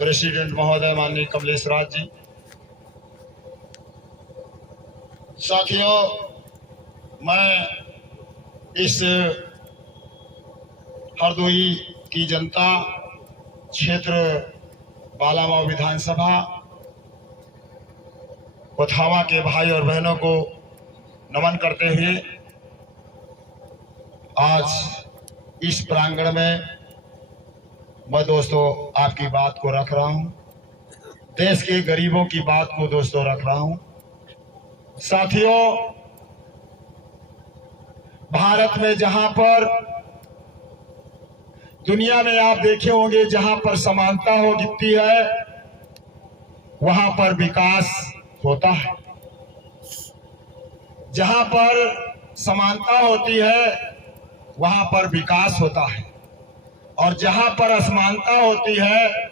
President महोदय माननीय कमलेश राज जी, साथियों, मैं इस हरदोई की जनता क्षेत्र बालामाव विधानसभा कोथावा के भाई और बहनों को नमन करते हुए आज इस प्रांगण में मैं दोस्तों आपकी बात को रख रहा हूं, देश के गरीबों की बात को दोस्तों रख रहा हूं। साथियों, भारत में जहां पर दुनिया में आप देखे होंगे जहां पर समानता हो दिखती है वहां पर विकास होता है। जहां पर समानता होती है वहां पर विकास होता है और जहां पर असमानता होती है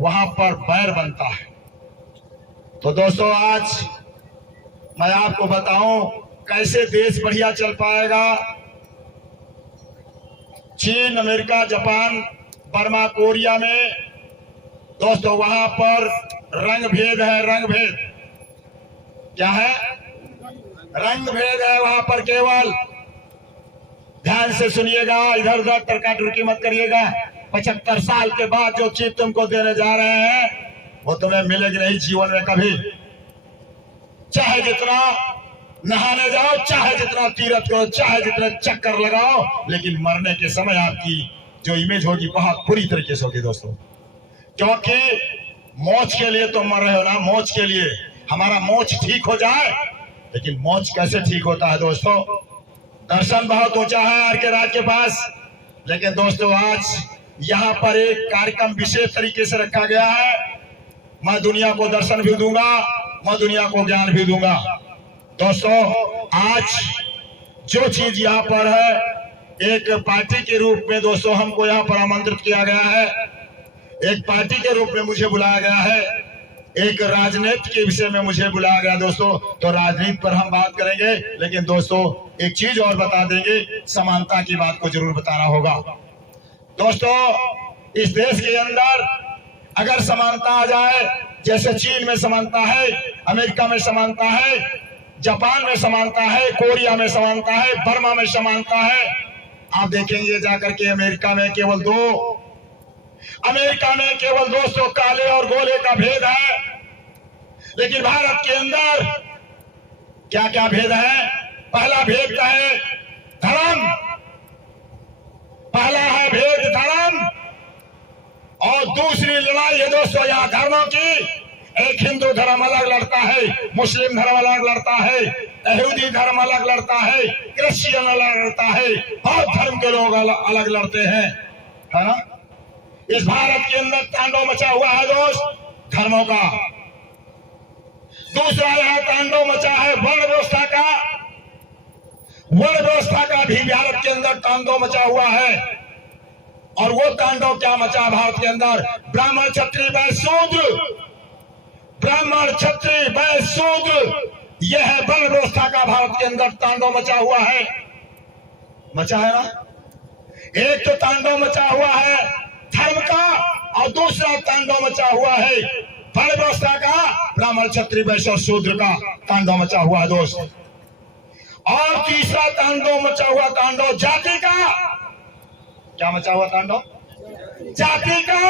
वहां पर बैर बनता है। तो दोस्तों, आज मैं आपको बताऊं कैसे देश बढ़िया चल पाएगा। चीन, अमेरिका, जापान, बर्मा, कोरिया में दोस्तों वहां पर रंग भेद है। रंग भेद क्या है? रंग भेद है वहां पर। केवल ध्यान से सुनिएगा, इधर उधर तर्का टुर्की मत करिएगा। 75 साल के बाद जो चीज तुमको देने जा रहे हैं वो तुम्हें मिलेगी नहीं जीवन में कभी। चाहे जितना नहाने जाओ, चाहे जितना तीर्थ करो, चाहे जितने चक्कर लगाओ, लेकिन मरने के समय आपकी जो इमेज होगी बहुत बुरी तरीके से होगी दोस्तों। क्योंकि मौज के लिए तुम मर रहे हो ना, मौज के लिए। हमारा मौज ठीक हो जाए, लेकिन मौज कैसे ठीक होता है दोस्तों? दर्शन बहुत ऊंचा है आर के राज के पास, लेकिन दोस्तों आज यहाँ पर एक कार्यक्रम विशेष तरीके से रखा गया है। मैं दुनिया को दर्शन भी दूंगा, मैं दुनिया को ज्ञान भी दूंगा। दोस्तों, आज जो चीज यहाँ पर है, एक पार्टी के रूप में दोस्तों हमको यहाँ पर आमंत्रित किया गया है, एक पार्टी के रूप में मुझे बुलाया गया है, एक राजनीति के विषय में मुझे बुलाया गया दोस्तों। तो राजनीति पर हम बात करेंगे, लेकिन दोस्तों एक चीज और बता देंगे, समानता की बात को जरूर बताना होगा। दोस्तों, इस देश के अंदर अगर समानता आ जाए, जैसे चीन में समानता है, अमेरिका में समानता है, जापान में समानता है, कोरिया में समानता है, बर्मा में समानता है। आप देखेंगे जाकर के अमेरिका में केवल दोस्तों काले और गोले का भेद है, लेकिन भारत के अंदर क्या क्या भेद है? पहला भेद है धर्म। पहला है भेद धर्म और दूसरी लड़ाई है दोस्तों यहाँ धर्मों की। एक हिंदू धर्म अलग लड़ता है, मुस्लिम धर्म अलग लड़ता है, यहूदी धर्म अलग लड़ता है, क्रिश्चियन अलग लड़ता है, बौद्ध धर्म के लोग अलग लड़ते हैं, है ना? इस भारत के अंदर तांडव मचा हुआ है दोस्त धर्मों का। दूसरा यहाँ तांडव मचा है वर्ण व्यवस्था का। वर्ण व्यवस्था का भी भारत के अंदर तांडव मचा हुआ है। और वो तांडव क्या मचा भारत के अंदर? ब्राह्मण, क्षत्रिय, वैश्य, शूद्र। ब्राह्मण, क्षत्रिय, वैश्य, शूद्र, यह है वर्ण व्यवस्था का भारत के अंदर तांडव मचा हुआ है। मचा है ना? एक तो तांडव मचा हुआ है धर्म का और दूसरा तांडव मचा हुआ है वर्ण व्यवस्था का। ब्राह्मण, क्षत्रिय, वैश्य और शूद्र का तांडव मचा हुआ है दोस्त। और तीसरा तांडव मचा हुआ तांडव जाति का। क्या मचा हुआ तांडव? जाति का।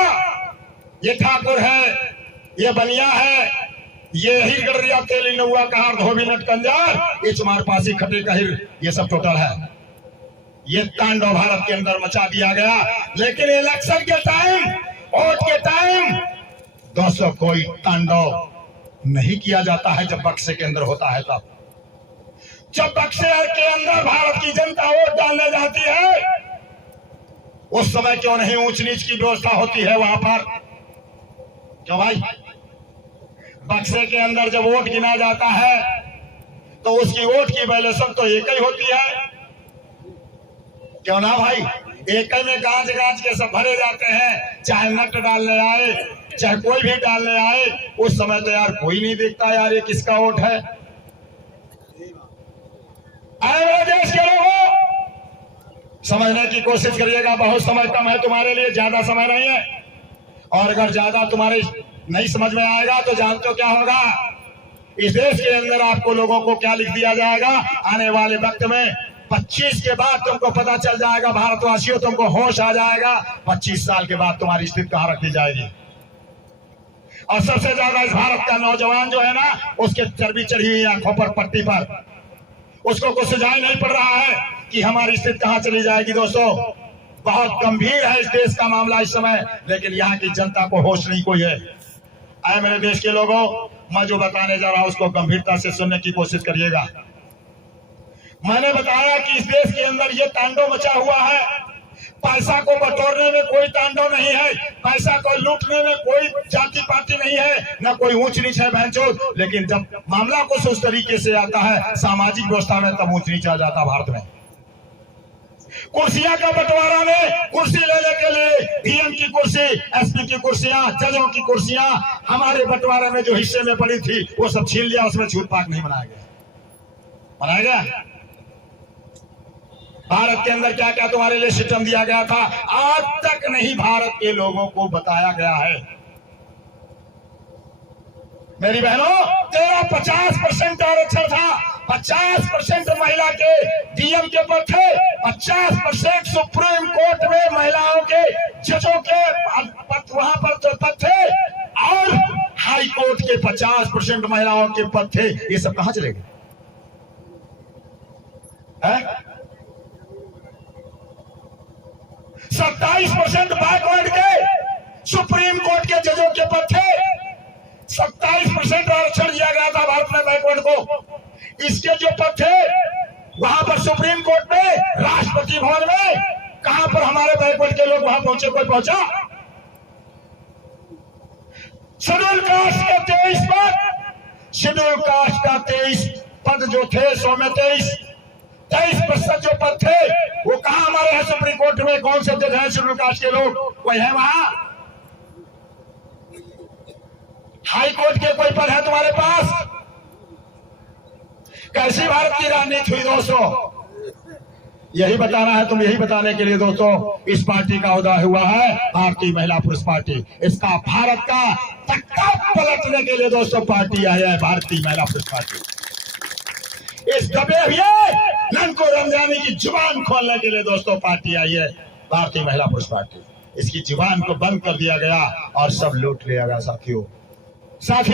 ये ठाकुर है, ये बनिया है, ये हिर गडरिया तेली नौआ कहार धोबी नट कंजार, ये चुमार पासी खटे कहिर, ये सब टोटल है। ये तांडव भारत के अंदर मचा दिया गया। लेकिन इलेक्शन के टाइम, वोट के टाइम दोस्तों कोई तांडव नहीं किया जाता है। जब बक्से के अंदर होता है तब, जब बक्से के अंदर भारत की जनता वोट डालने जाती है, उस समय क्यों नहीं ऊंच नीच की व्यवस्था होती है वहां पर? क्यों भाई? बक्से के अंदर जब वोट गिना जाता है तो उसकी वोट की वैल्यूएशन तो एक ही होती है, क्यों ना भाई? एक में गांज के सब भरे जाते हैं, चाहे नट डालने आए, चाहे कोई भी डालने आए, उस समय तो यार कोई नहीं देखता यार ये किसका वोट है। आए देश के लोगों, समझने की कोशिश करिएगा। बहुत समय कम है तुम्हारे लिए, ज्यादा समय नहीं है। और अगर ज्यादा तुम्हारे नहीं समझ में आएगा तो जानते हो क्या होगा। इस देश के अंदर आपको लोगों को क्या लिख दिया जाएगा, आने वाले वक्त में 25 के बाद तुमको पता चल जाएगा, भारतवासियों तुमको होश आ जाएगा, 25 साल के बाद तुम्हारी स्थिति कहां रखी जाएगी। और सबसे ज्यादा इस भारत का नौजवान जो है ना, उसके चर्बी चढ़ी हुई आंखों पर, पट्टी पर, उसको कुछ सुझाई नहीं पड़ रहा है कि हमारी स्थिति कहां चली जाएगी। दोस्तों, बहुत गंभीर है इस देश का मामला इस समय, लेकिन यहाँ की जनता को होश नहीं कोई है। आए मेरे देश के लोगों, मैं जो बताने जा रहा हूं उसको गंभीरता से सुनने की कोशिश करिएगा। मैंने बताया कि इस देश के अंदर ये तांडव मचा हुआ है। पैसा को बटोरने में कोई तांडव नहीं है, पैसा को लूटने में कोई जाति पाति नहीं है, न कोई ऊंच नीच है बहनचोद। लेकिन जब मामला कुछ उस तरीके से आता है सामाजिक व्यवस्था में, तब ऊंच नीच आ जाता भारत में। कुर्सियां का बंटवारा में, कुर्सी लेने के लिए डीएम की कुर्सी, एसपी की कुर्सियां, जजों की कुर्सियां हमारे बंटवारे में जो हिस्से में पड़ी थी वो सब छीन लिया। उसमें छूट पाक नहीं बनाया गया। बनाया गया भारत के अंदर क्या क्या तुम्हारे लिए सिस्टम दिया गया था, आज तक नहीं भारत के लोगों को बताया गया है। मेरी बहनों, तेरा 50% आरक्षण था, 50% महिला के डीएम के पद थे, 50% सुप्रीम कोर्ट में महिलाओं के जजों के वहां पर जो पद थे, और हाई कोर्ट के 50% महिलाओं के पद थे। ये सब कहां चले गए? 27% बैकवर्ड के सुप्रीम कोर्ट के जजों के पद थे। 27% आरक्षण दिया गया था भारत में बैकवर्ड को। इसके जो पद थे वहां पर सुप्रीम कोर्ट में, राष्ट्रपति भवन में, कहां पर हमारे बैकवर्ड के लोग वहां पहुंचे? कोई पहुंचा? शेड्यूल कास्ट के 23 पद, शेड्यूल कास्ट का 23 पद जो थे, 100 में 23% जो पद थे वो कहां हमारे हैं? सुप्रीम कोर्ट में। कौन से जज हैं शेड्यूल कास्ट के लोग? कोई है वहां? हाई कोर्ट के कोई पद है तुम्हारे पास? कैसी भारत की राजनीति हुई दोस्तों? यही बताना है, तुम यही बताने के लिए दोस्तों इस पार्टी का उदय हुआ है, भारतीय महिला पुरुष पार्टी। इसका भारत का तख्ता पलटने के लिए दोस्तों पार्टी आई है, भारतीय महिला पुरुष पार्टी। इस दबे हुए नन को रमजानी की जुबान खोलने के लिए दोस्तों पार्टी आई है, भारतीय महिला पुरुष पार्टी। इसकी जुबान को बंद कर दिया गया और सब लूट लिया गया। साथियों,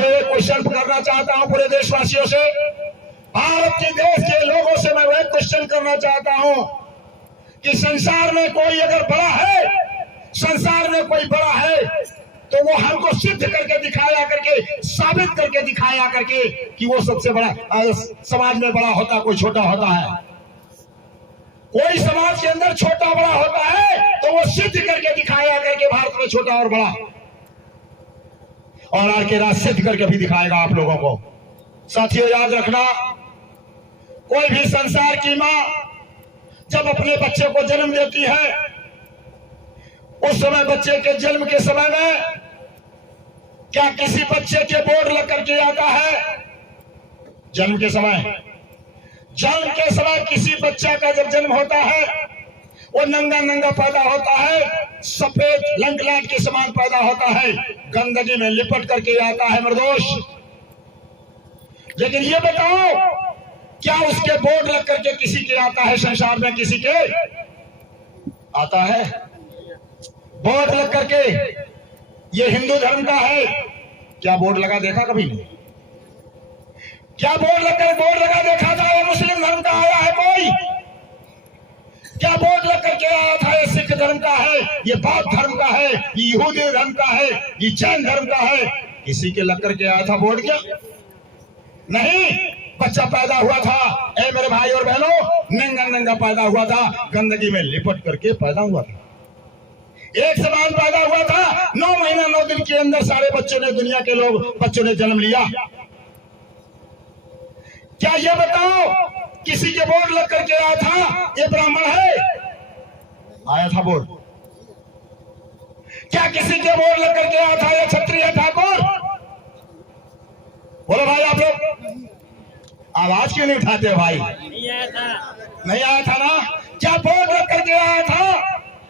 एक क्वेश्चन करना चाहता हूं पूरे देशवासियों से, भारत के देश के लोगों से मैं वह क्वेश्चन करना चाहता हूं कि संसार में कोई अगर बड़ा है, संसार में कोई बड़ा है तो वो हमको सिद्ध करके दिखाया करके, साबित करके दिखाया करके कि वो सबसे बड़ा समाज में बड़ा होता, कोई छोटा होता है। कोई समाज के अंदर छोटा बड़ा होता है तो वो सिद्ध करके दिखाया करके भारत में छोटा और बड़ा, और आके रात सिद्ध करके भी दिखाएगा आप लोगों को। साथियों, याद रखना, कोई भी संसार की मां जब अपने बच्चे को जन्म देती है, उस समय बच्चे के जन्म के समय में क्या किसी बच्चे के बोर्ड लग करके आता है? जन्म के समय किसी बच्चा का जब जन्म होता है वो नंगा नंगा पैदा होता है, सफेद लंगलाट के समान पैदा होता है, गंदगी में लिपट करके आता है निर्दोष। लेकिन ये बताओ, क्या उसके बोर्ड लग करके किसी के आता है? संसार में किसी के आता है बोर्ड लग करके? ये हिंदू धर्म का है, क्या बोर्ड लगा देखा कभी नहीं? क्या बोर्ड लगा देखा था? ये मुस्लिम धर्म का आया है कोई? क्या बोर्ड लग करके आया था? ये सिख धर्म का है, ये बौद्ध धर्म का है, ये यहूदी धर्म का है, ये जैन धर्म का है। किसी के लग करके आया था बोर्ड? क्या नहीं, बच्चा पैदा हुआ था, ए मेरे भाई और बहनों, नंगा नंगा पैदा हुआ था, गंदगी में लिपट करके पैदा हुआ था, एक समान पैदा हुआ था। 9 महीना 9 दिन के अंदर सारे बच्चों ने, दुनिया के बच्चों ने जन्म लिया। क्या ये बताओ, किसी के बोर्ड लग करके आया था ये ब्राह्मण है? आया था बोर्ड? क्या किसी के बोर्ड लग करके आया था ये क्षत्रिय ठाकुर? बोलो भाई, आप लोग आवाज क्यों नहीं उठाते हो भाई? नहीं आया था ना? क्या बोर्ड लग करके आया था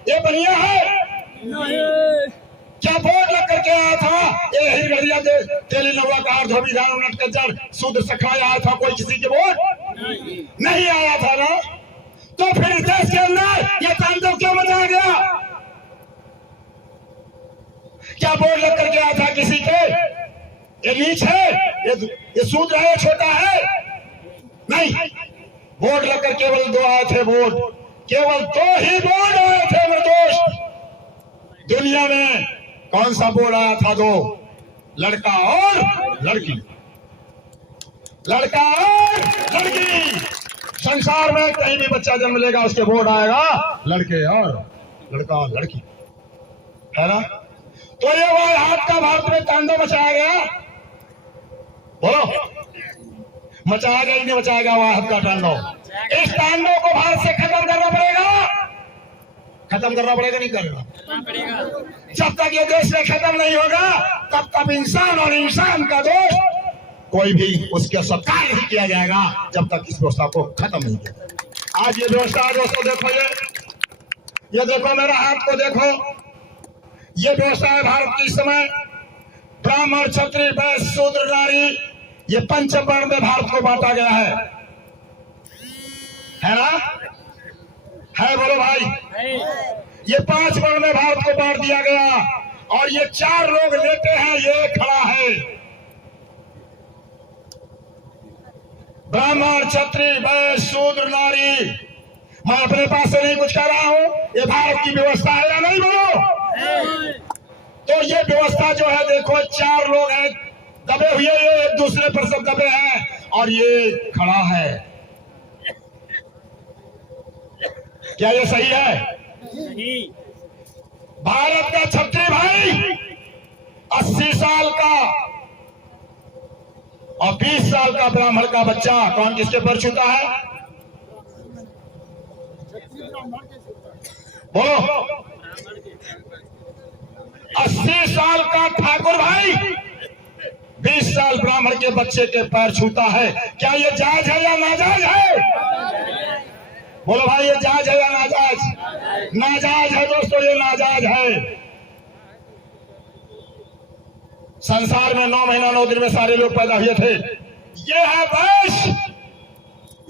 ये बनिया है? क्या बोर्ड लग करके आया था? ये हिरगढ़िया तेली नवा का और धोबी धान नटकचर शूद्र सखाया आया था? कोई किसी के बोर्ड नहीं आया था ना। तो फिर इस देश के अंदर ये तांडव क्यों मचा गया? क्या बोर्ड लग करके आया था किसी के? ये नीच है, ये शूद्र है, छोटा है? नहीं, बोर्ड लगकर केवल दो आए थे। बोर्ड केवल दो ही बोर्ड आए थे निर्दोष दुनिया में। कौन सा बोर्ड आया था? दो, लड़का और लड़की। लड़का और लड़की। संसार में कहीं भी बच्चा जन्म लेगा उसके बोर्ड आएगा लड़के और लड़का और लड़की, है ना। तो ये वार हाथ का भारत में तांडव मचाया गया। बोलो, मचाया गया ही नहीं मचाया गया वार हाथ का तांडव। इस तांडव को भारत से खत्म करना पड़ेगा। खत्म करना पड़ेगा, नहीं करेगा? जब तक ये देश में खत्म नहीं होगा तब तक इंसान और इंसान का दोष कोई भी उसके सत्कार नहीं किया जाएगा जब तक इस व्यवस्था को खत्म नहीं किया। आज ये व्यवस्था दोस्तों देखो, ये देखो, मेरा हाथ को देखो, ये व्यवस्था है भारत की। इस समय ब्राह्मण, क्षत्रिय, वैश्य, शूद्र, नारी, ये पंचवर्ण में भारत को बांटा गया है ना? है, बोलो भाई। ये 5 वर्ण में भारत को बांट दिया गया और ये 4 लोग लेते हैं, ये खड़ा है। ब्राह्मण, क्षत्रिय, वैश्य, शूद्र, नारी। मैं अपने पास से नहीं कुछ कह रहा हूं, ये भारत की व्यवस्था है या नहीं? बोलो। तो ये व्यवस्था जो है, देखो, 4 लोग हैं दबे हुए, ये एक दूसरे पर सब दबे हैं और ये खड़ा है। क्या ये सही है? नहीं। भारत का क्षत्रिय भाई 80 साल का और 20 साल का ब्राह्मण का बच्चा कौन किसके पैर छूता है? बोलो। 80 साल का ठाकुर भाई 20 साल ब्राह्मण के बच्चे के पैर छूता है। क्या ये जायज है या नाजायज है? बोलो भाई, ये जायज है या नाजायज? नाजायज है दोस्तों, ये नाजायज है। संसार में 9 महीना 9 दिन में सारे लोग पैदा हुए थे। ये है वैश्य,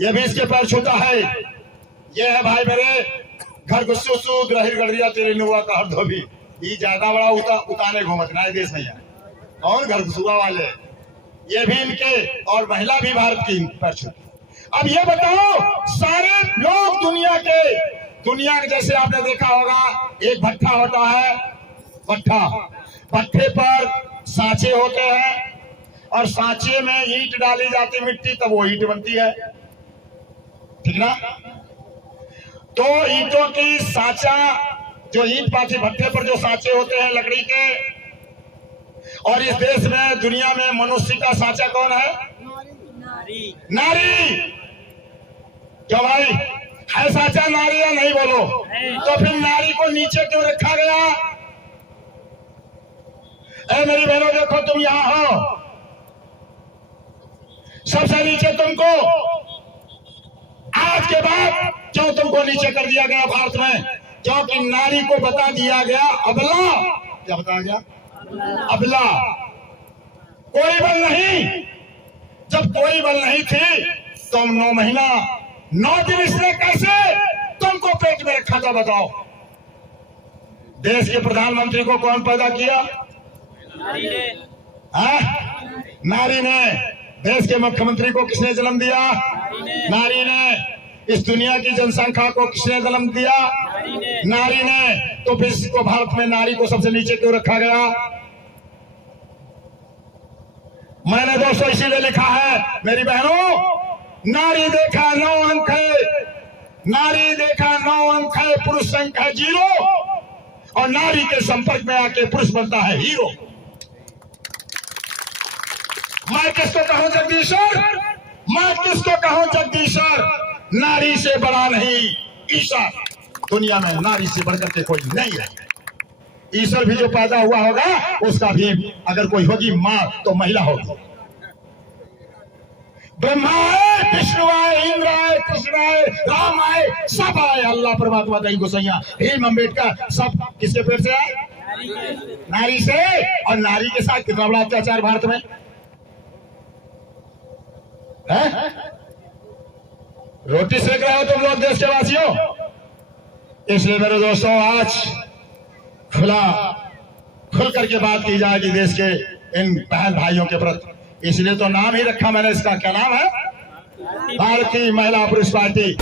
ये भी इसके पैर छूता है। ये है भाई मेरे घर गुस्सू सूद हिरगढ़िया तेरे नुआ का हर धोबी। ये ज्यादा बड़ा उताने घूमत ना देश में और घर गुस्सुआ वाले, ये भी इनके और महिला भी भारत की पैर छूती। अब ये बताओ, सारे लोग दुनिया के जैसे आपने देखा होगा, एक भट्ठा होता है, भट्ठे पर सांचे होते हैं और सांचे में ईंट डाली जाती, मिट्टी, तब वो ईंट बनती है, ठीक ना। तो ईंटों की सांचा, जो ईंट पाथी भट्ठे पर जो सांचे होते हैं लकड़ी के, और इस देश में दुनिया में मनुष्य का सांचा कौन है? नारी। क्या भाई है सांचा नारी या नहीं? बोलो। तो फिर नारी को नीचे क्यों रखा गया? ए मेरी बहनों, देखो, तुम यहां हो, सबसे नीचे तुमको आज के बाद क्यों तुमको नीचे कर दिया गया भारत में? क्योंकि नारी को बता दिया गया अबला। क्या बताया गया? अबला। कोई बल नहीं। जब कोई बल नहीं थी तो 9 महीना 9 दिन इसने कैसे तुमको पेट में रखा था? बताओ। देश के प्रधानमंत्री को कौन पैदा किया? नारी ने। नारी ने। देश के मुख्यमंत्री को किसने जन्म दिया? नारी ने। इस दुनिया की जनसंख्या को किसने जन्म दिया? नारी ने। तो फिर इसको भारत में नारी को सबसे नीचे क्यों रखा गया? मैंने दोस्तों इसीलिए लिखा है मेरी बहनों, नारी देखा 9 अंक है, नारी देखा 9 अंक है, पुरुष संख्या है 0 और नारी के संपर्क में आके पुरुष बनता है हीरो। मैं किसको कहूं जगदीश्वर? मैं किसको कहूं जगदीश्वर? नारी से बड़ा नहीं ईश्वर। दुनिया में नारी से बढ़कर के कोई नहीं है। ईश्वर भी जो पैदा हुआ होगा उसका भी अगर कोई होगी मां तो महिला होगी। ब्रह्मा आए, विष्णु आए, इंद्र आए, कृष्ण आए, राम आए, सब आए, अल्लाह परमात्मा दही गोसैया, भीम अम्बेडकर, सब किसके पेट से आए? नारी से। और नारी के साथ कितना बड़ा अत्याचार भारत में है? रोटी सेक रहे हो तुम लोग देश के वासियों। इसलिए मेरे दोस्तों आज खुल करके बात की जाएगी देश के इन बहन भाइयों के प्रति। इसलिए तो नाम ही रखा मैंने इसका, क्या नाम है? भारतीय महिला पुरुष पार्टी।